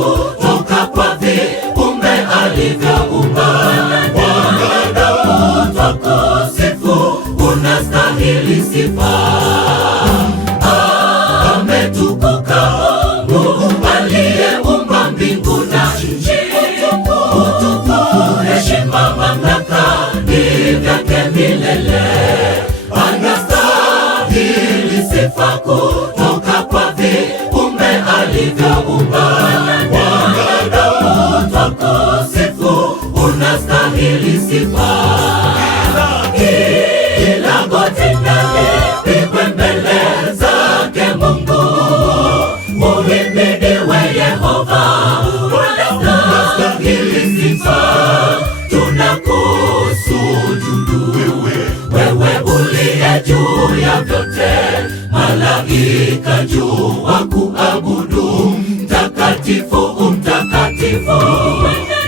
kutoka kwa viumbe alivyoumba. Wanadamu twakusifu, unastahili sifa. Ametukuka Mungu aliyeumba mbingu na nchi. Utukufu, heshima, mamlaka ni vyake milele. Anastahili sifa kutoka kwa viumbe alivyoumba. Wanadamu twakusifu, unastahili sifa. Kila goti na lipigwe mbele zake Mungu. Uhimidiwe Yehova, unastahili sifa. Tunakusujudu wewe uliye juu ya vyote, malaika juu wakuabudu. Mtakatifu, mtakatifu,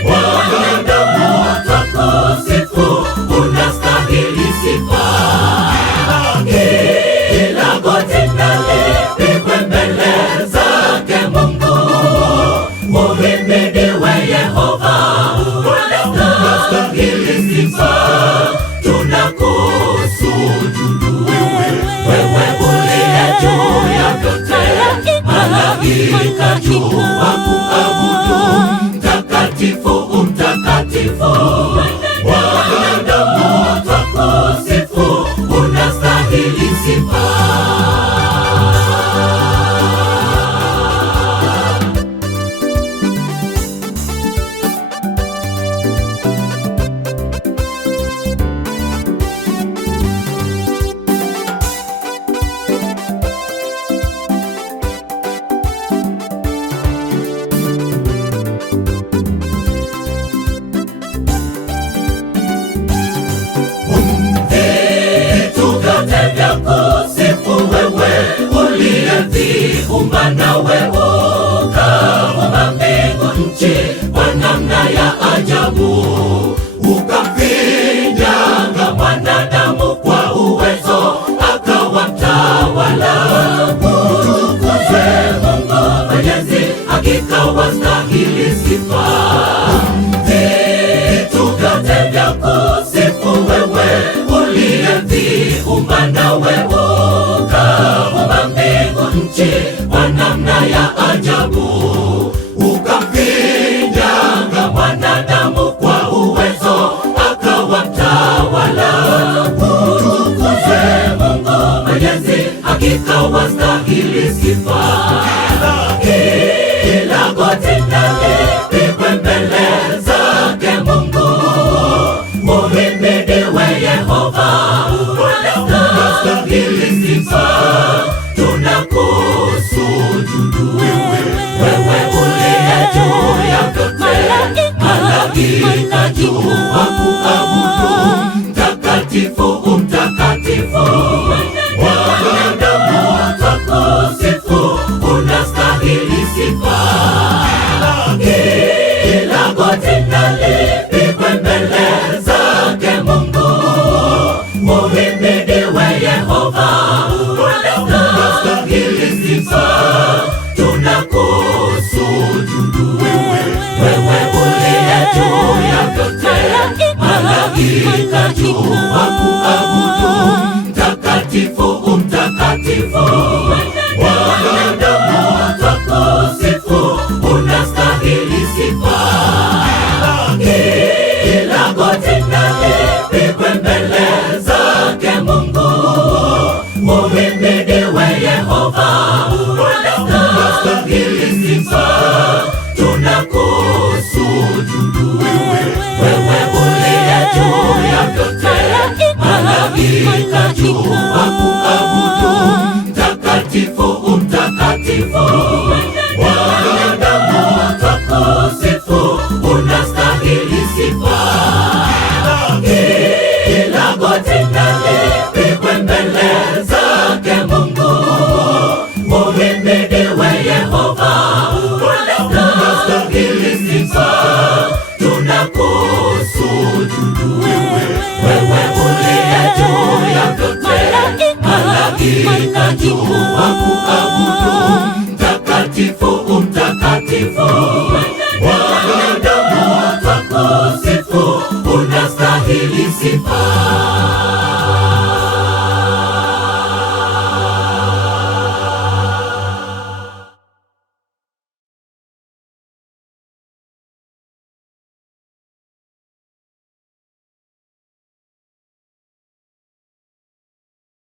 wanadamu twakusifu, unastahili sifa. Kila goti na lipigwe mbele zake Mungu. Uhimidiwe Yehova, unastahili sifa. Tunakusujudu wewe uliye juu ya vyote, malaika juu wakuabudu. Mtakatifu, mtakatifu, wanadamu twakusifu, unastahili sifa. Kusifu wewe uliyeviumba, nawe ukaumba mbingu nchi kwa namna ya ajabu. Ukamfinyanga mwanadamu kwa uwezo, akawa mtawala. Utukuzwe Mungu Mwenyezi, hakika wastahili sifa. Vitu vyote vya kusifu wewe uliyeviumba, nawe ukaumba mbingu nchi kwa namna ya ajabu. Ukamfinyanga mwanadamu kwa uwezo, akawa mtawala. Utukuzwe Mungu Mwenyezi, hakika wastahili sifa. Kila goti na lipigwe mbele zake Mungu. Uhimidiwe Yehova, unastahili sifa. Tunakusujudu wewe uliye juu ya vyote, malaika juu wakuabudu. Mtakatifu, mtakatifu, wanadamu twakusifu, unastahili sifa. Kila goti na lipigwe mbele zake Mungu. Uhimidiwe Yehova, unastahili sifa. Tunakusujudu wewe uliye juu ya vyote, malaika juu wakuabudu. Mtakatifu, mtakatifu, wanadamu twakusifu, unastahili sifa. Kila goti na lipigwe mbele zake Mungu. Uhimidiwe Yehova, unastahili sifa. Tunakusujudu wewe uliye juu ya vyote, malaika juu wakuabudu. Mtakatifu, mtakatifu, wanadamu twakusifu, unastahili sifa. Kila goti na lipigwe mbele zake Mungu. Uhimidiwe Yehova, unastahili sifa. Tunakusujudu wewe uliye juu ya vyote, malaika juu wakuabudu.